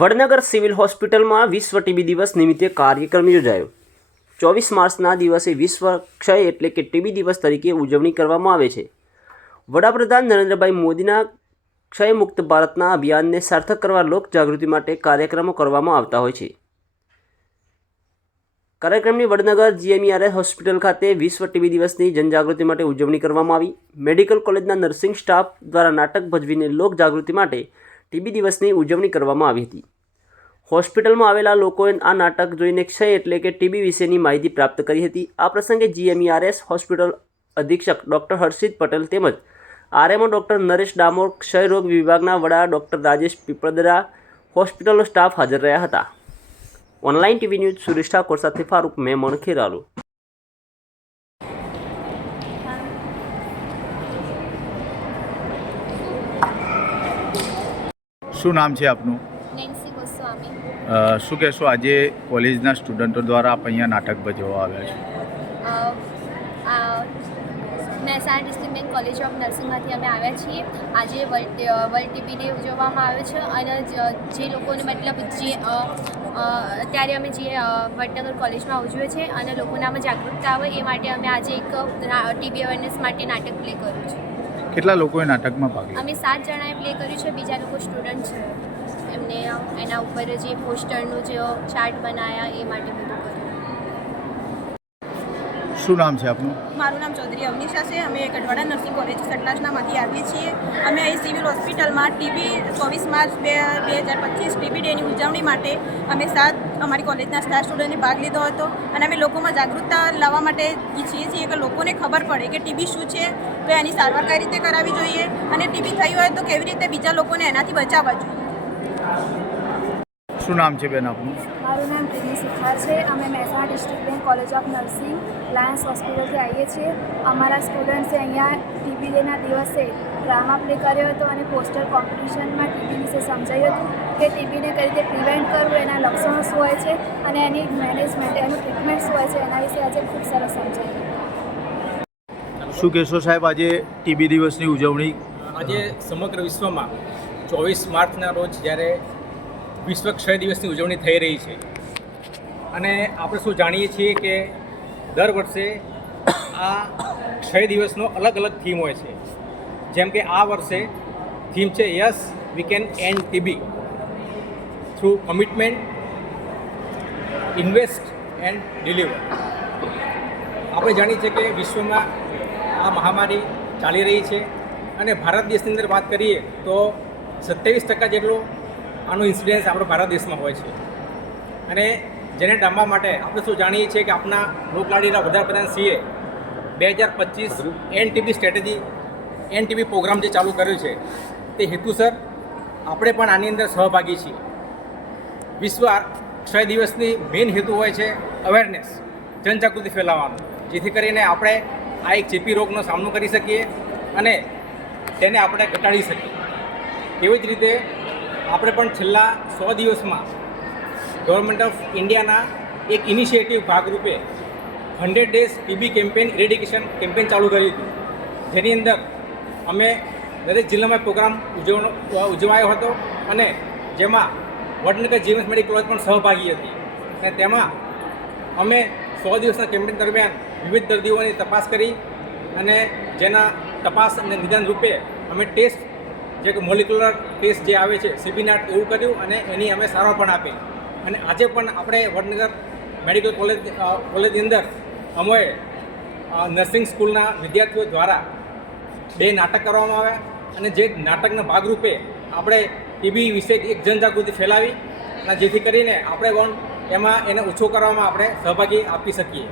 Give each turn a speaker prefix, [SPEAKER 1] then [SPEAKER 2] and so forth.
[SPEAKER 1] Vadnagar civil હોસ્પિટલમાં વિશ્વ TB દિવસ નિમિત્તે કાર્યક્રમ યોજાયો. ચોવીસ માર્ચના દિવસે વિશ્વ ક્ષય એટલે કે ટીબી દિવસ તરીકે ઉજવણી કરવામાં આવે છે. વડાપ્રધાન નરેન્દ્રભાઈ મોદીના ક્ષય મુક્ત ભારતના અભિયાનને સાર્થક કરવા લોક જાગૃતિ માટે કાર્યક્રમો કરવામાં આવતા હોય છે. કાર્યક્રમની વડનગર જીએમઈઆરએસ હોસ્પિટલ ખાતે વિશ્વ ટીબી દિવસની જનજાગૃતિ માટે ઉજવણી કરવામાં આવી. મેડિકલ કોલેજના નર્સિંગ સ્ટાફ દ્વારા નાટક ભજવીને લોક જાગૃતિ માટે ટીબી દિવસની ઉજવણી કરવામાં આવી હતી. હોસ્પિટલમાં આવેલા લોકોએ આ નાટક જોઈને ક્ષય એટલે કે ટીબી વિશેની માહિતી પ્રાપ્ત કરી હતી. આ પ્રસંગે જીએમઈઆરએસ હોસ્પિટલ અધિક્ષક ડૉક્ટર હર્ષિત પટેલ તેમજ આરએમઓ ડૉક્ટર નરેશ ડામોર, ક્ષય રોગ વિભાગના વડા ડૉક્ટર રાજેશ પીપળદરા હોસ્પિટલનો સ્ટાફ હાજર રહ્યા હતા. Online TV news Suresh Thakor સાથે ફારૂક મેમણ ખેરાલુ.
[SPEAKER 2] શું નામ છે આપનું? શું કહેશો આજે કોલેજના સ્ટુડન્ટો દ્વારા આપ અહીંયા નાટક ભજવવા આવ્યા છે?
[SPEAKER 3] આ મહેસાણા ડિસ્ટ્રિક્ટ કોલેજ ઓફ નર્સિંગમાંથી અમે આવ્યા છીએ. આજે વર્લ્ડ વર્લ્ડ ટીબી ડે ઉજવવામાં આવે છે અને જ- લોકોને મતલબ જે અત્યારે અમે જે વડનગર કોલેજમાં ઉજવે છે અને લોકોનામાં જાગૃતતા આવે એ માટે અમે આજે એક ટીબી અવેરનેસ માટે નાટક પ્લે કર્યું છે.
[SPEAKER 2] કેટલા લોકોએ નાટકમાં ભાગ લીધો?
[SPEAKER 3] અમે સાત જણાએ પ્લે કર્યું છે, બીજા લોકો સ્ટુડન્ટ છે. એમને એના ઉપર જે પોસ્ટરનું જે ચાર્ટ બનાવ્યા એ માટે બધું કર્યું.
[SPEAKER 2] શું નામ છે આપનું?
[SPEAKER 4] મારું નામ ચૌધરી અવનિશા છે. અમે ગઢવાડા નર્સિંગ કોલેજ સટલાસનામાંથી આવીએ છીએ. અમે અહીં સિવિલ હોસ્પિટલમાં ટીબી ચોવીસ માર્ચ બે બે હજાર પચીસ ટીબી ડેની ઉજવણી માટે અમે સાત, અમારી કોલેજના સ્ટાર સ્ટુડન્ટને ભાગ લીધો હતો અને અમે લોકોમાં જાગૃતતા લાવવા માટે ઈચ્છીએ છીએ કે લોકોને ખબર પડે કે ટીબી શું છે, તો એની સારવાર કઈ રીતે કરાવવી જોઈએ અને ટીબી થઈ હોય તો કેવી રીતે બીજા લોકોને એનાથી બચાવવા જોઈએ.
[SPEAKER 2] શું નામ છે બેન આપનું?
[SPEAKER 5] મારું નામ પ્રિની સુથાર છે. અમે Mehsana district bank college of nursing Lions હોસ્પિટલથી આવીએ છીએ. અમારા સ્ટુડન્ટ્સે અહીંયા ટીબી ડેના દિવસે ડ્રામા પ્લે કર્યો હતો અને પોસ્ટર કોમ્પિટિશનમાં ટીબી વિશે સમજાયું હતું કે ટીબીને કઈ રીતે પ્રિવેન્ટ કરવું એના લક્ષણો શું હોય છે અને એની મેનેજમેન્ટ એનું ટ્રીટમેન્ટ શું હોય છે એના વિશે આજે ખૂબ સરસ સમજાયું.
[SPEAKER 2] શું કહેશો સાહેબ આજે ટીબી દિવસની ઉજવણી?
[SPEAKER 6] આજે સમગ્ર વિશ્વમાં ચોવીસ માર્ચના રોજ જ્યારે વિશ્વ ક્ષય દિવસની ઉજવણી થઈ રહી છે. અને આપણે શું જાણીએ છીએ કે દર વર્ષે આ ક્ષય દિવસનો અલગ અલગ થીમ હોય છે. જેમ કે આ વર્ષે થીમ છે yes, we can end TB. Through commitment, invest and deliver. આપણે જાણીએ છીએ કે વિશ્વમાં આ મહામારી ચાલી રહી છે. અને ભારત દેશની અંદર વાત કરીએ તો સત્યાવીસ ટકા જેટલો આનો ઇન્સિડન્સ આપણો ભારત દેશમાં હોય છે. અને જેને ડામવા માટે આપણે શું જાણીએ છીએ કે આપણા લોકલાડીના વડાપ્રધાન સીએ બે હજાર પચીસ એનટીબી સ્ટ્રેટેજી એનટીબી પ્રોગ્રામ જે ચાલુ કર્યો છે, તે હેતુસર આપણે પણ આની અંદર સહભાગી છીએ. વિશ્વ છ દિવસની મેઇન હેતુ હોય છે અવેરનેસ જનજાગૃતિ ફેલાવવાનું, જેથી કરીને આપણે આ એક ચેપી રોગનો સામનો કરી શકીએ અને તેને આપણે ઘટાડી શકીએ. તેવી જ રીતે આપણે પણ છેલ્લા સો દિવસમાં ગવર્મેન્ટ ઓફ ઇન્ડિયાના એક ઇનિશિયેટિવ ભાગરૂપે hundred days TB campaign eradication campaign ચાલુ કર્યું હતું. જેની અંદર અમે દરેક જિલ્લામાં પ્રોગ્રામ ઉજવણો, ઉજવાયો હતો અને જેમાં વડનગર જીવન મેડિકલ કોલેજ પણ સહભાગી હતી. અને તેમાં અમે સો દિવસના કેમ્પેન દરમિયાન વિવિધ દર્દીઓની તપાસ કરી અને જેના તપાસ અને નિદાન રૂપે અમે ટેસ્ટ જે કે મોલિક્યુલર ટેસ્ટ જે આવે છે સીબીનાટ એવું કર્યું અને એની અમે સારવાર પણ આપી. અને આજે પણ આપણે વડનગર મેડિકલ કોલેજ કોલેજની અંદર અમે નર્સિંગ સ્કૂલના વિદ્યાર્થીઓ દ્વારા બે નાટક કરવામાં આવ્યા અને જે નાટકના ભાગરૂપે આપણે ટીબી વિશે એક જનજાગૃતિ ફેલાવી અને જેથી કરીને આપણે પણ એમાં એને ઓછો કરવામાં આપણે સહભાગી આપી શકીએ.